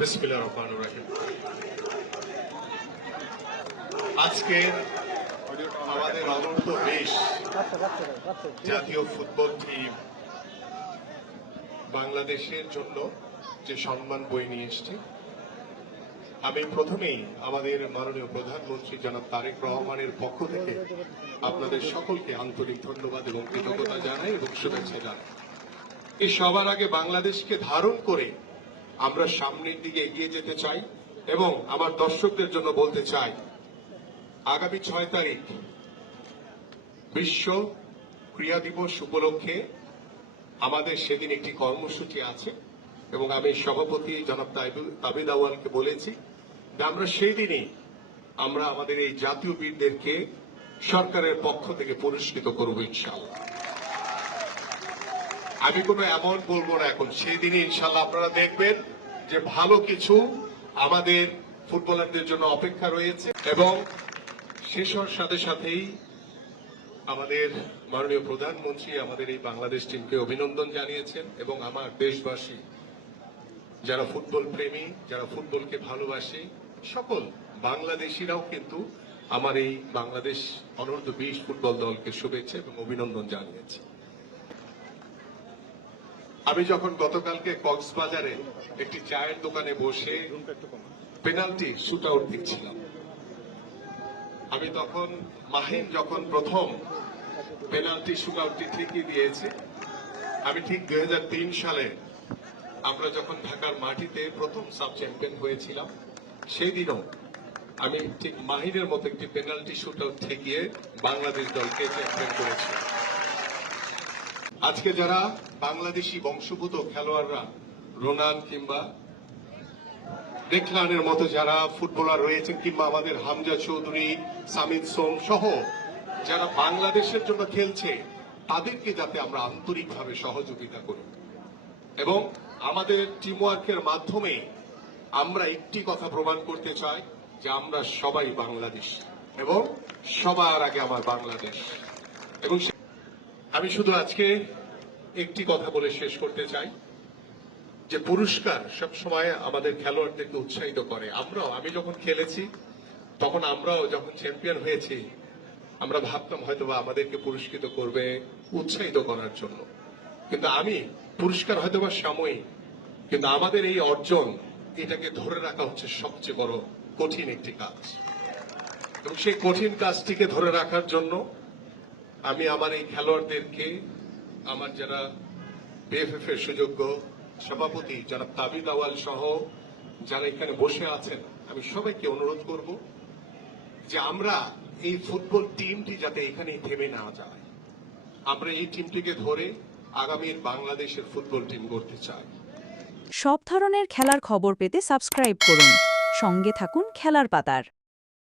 বিসমিল্লাহির রহমানির রহিম। আজকের আমাদের অনূর্ধ্ব-20 জাতীয় ফুটবল টিম বাংলাদেশের জন্য যে সম্মান বয়ে নিয়ে এসছে, আমি প্রথমেই আমাদের মাননীয় প্রধানমন্ত্রী জনাব তারেক রহমানের পক্ষ থেকে আপনাদের সকলকে আন্তরিক ধন্যবাদ এবং কৃতজ্ঞতা জানাই এবং শুভেচ্ছা জানাই। এই সবার আগে বাংলাদেশকে ধারণ করে আমরা সামনের দিকে এগিয়ে যেতে চাই এবং আমার দর্শকদের জন্য বলতে চাই, আগামী 6 তারিখ বিশ্ব ক্রীড়া দিবস উপলক্ষে আমাদের সেদিন একটি কর্মসূচি আছে এবং আমি সভাপতি জনাব তাবিদ আউয়ালকে বলেছি যে আমরা সেই দিনই আমরা আমাদের এই জাতীয় বীরদেরকে সরকারের পক্ষ থেকে পুরস্কৃত করব ইনশাআল্লাহ। আমি কোনো অ্যামাউন্ট বলবো না এখন, সেই দিনই ইনশাআল্লাহ আপনারা দেখবেন যে ভালো কিছু আমাদের ফুটবলারদের জন্য অপেক্ষা রয়েছে। এবং শেষ হওয়ার সাথে সাথেই আমাদের মাননীয় প্রধানমন্ত্রী আমাদের এই বাংলাদেশ টিমকে অভিনন্দন জানিয়েছেন এবং আমার দেশবাসী যারা ফুটবল প্রেমী, যারা ফুটবলকে ভালোবাসে, সকল বাংলাদেশিরাও কিন্তু আমার এই বাংলাদেশ অনূর্ধ্ব-20 ফুটবল দলকে শুভেচ্ছা এবং অভিনন্দন জানিয়েছে। আমি যখন গতকালকে কক্সবাজারে একটি চায়ের দোকানে বসে পেনাল্টি শুট আউট দেখছিলাম, আমি তখন মাহিন যখন প্রথম পেনাল্টি শুট আউটটি ঠিকই দিয়েছে, আমি ঠিক 2003 সালে আমরা যখন ঢাকার মাটিতে প্রথম সাব চ্যাম্পিয়ন হয়েছিলাম, সেই দিনও আমি ঠিক মাহিনের মতো একটি পেনাল্টি শুট আউট ঠেকিয়ে বাংলাদেশ দলকে চ্যাম্পিয়ন করেছি। আজকে যারা বাংলাদেশি বংশোদ্ভূত খেলোয়াড়রা, রোনান কিংবা দেখলানের মতো যারা ফুটবলার রয়েছেন, কিংবা আমাদের হামজা চৌধুরী, সামিদ সোম সহ যারা বাংলাদেশের জন্য খেলছে, তাদেরকে যাতে আমরা আন্তরিকভাবে সহযোগিতা করি এবং আমাদের টিমওয়ার্কের মাধ্যমে আমরা একটি কথা প্রমাণ করতে চাই যে আমরা সবাই বাংলাদেশ এবং সবার আগে আমার বাংলাদেশ। এবং আমি শুধু আজকে একটি কথা বলে শেষ করতে চাই যে পুরস্কার সবসময় আমাদের খেলোয়াড়দেরকে উৎসাহিত করে। আমি যখন খেলেছি তখন আমরাও যখন চ্যাম্পিয়ন হয়েছি, আমরা ভাবতাম হয়তোবা আমাদেরকে পুরস্কৃত করবে উৎসাহিত করার জন্য, কিন্তু পুরস্কার হয়তোবা সাময়িক, কিন্তু আমাদের এই অর্জন এটাকে ধরে রাখা হচ্ছে সবচেয়ে বড় কঠিন একটি কাজ। এবং সেই কঠিন কাজটিকে ধরে রাখার জন্য আমি আমার এই খেলোয়াড়দেরকে, আমার যারা বিএফএফ এর সুযোগ্য সভাপতি জনাব তাবিদ আউয়াল সহ যারা এখানে বসে আছেন, আমি সবাইকে অনুরোধ করব যে আমরা এই ফুটবল টিমটি যাতে এখানেই থেমে না যায়, আমরা এই টিমটিকে ধরে আগামীর বাংলাদেশের ফুটবল টিম গড়তে চাই। সব ধরনের খেলার খবর পেতে সাবস্ক্রাইব করুন, সঙ্গে থাকুন খেলার পাতার।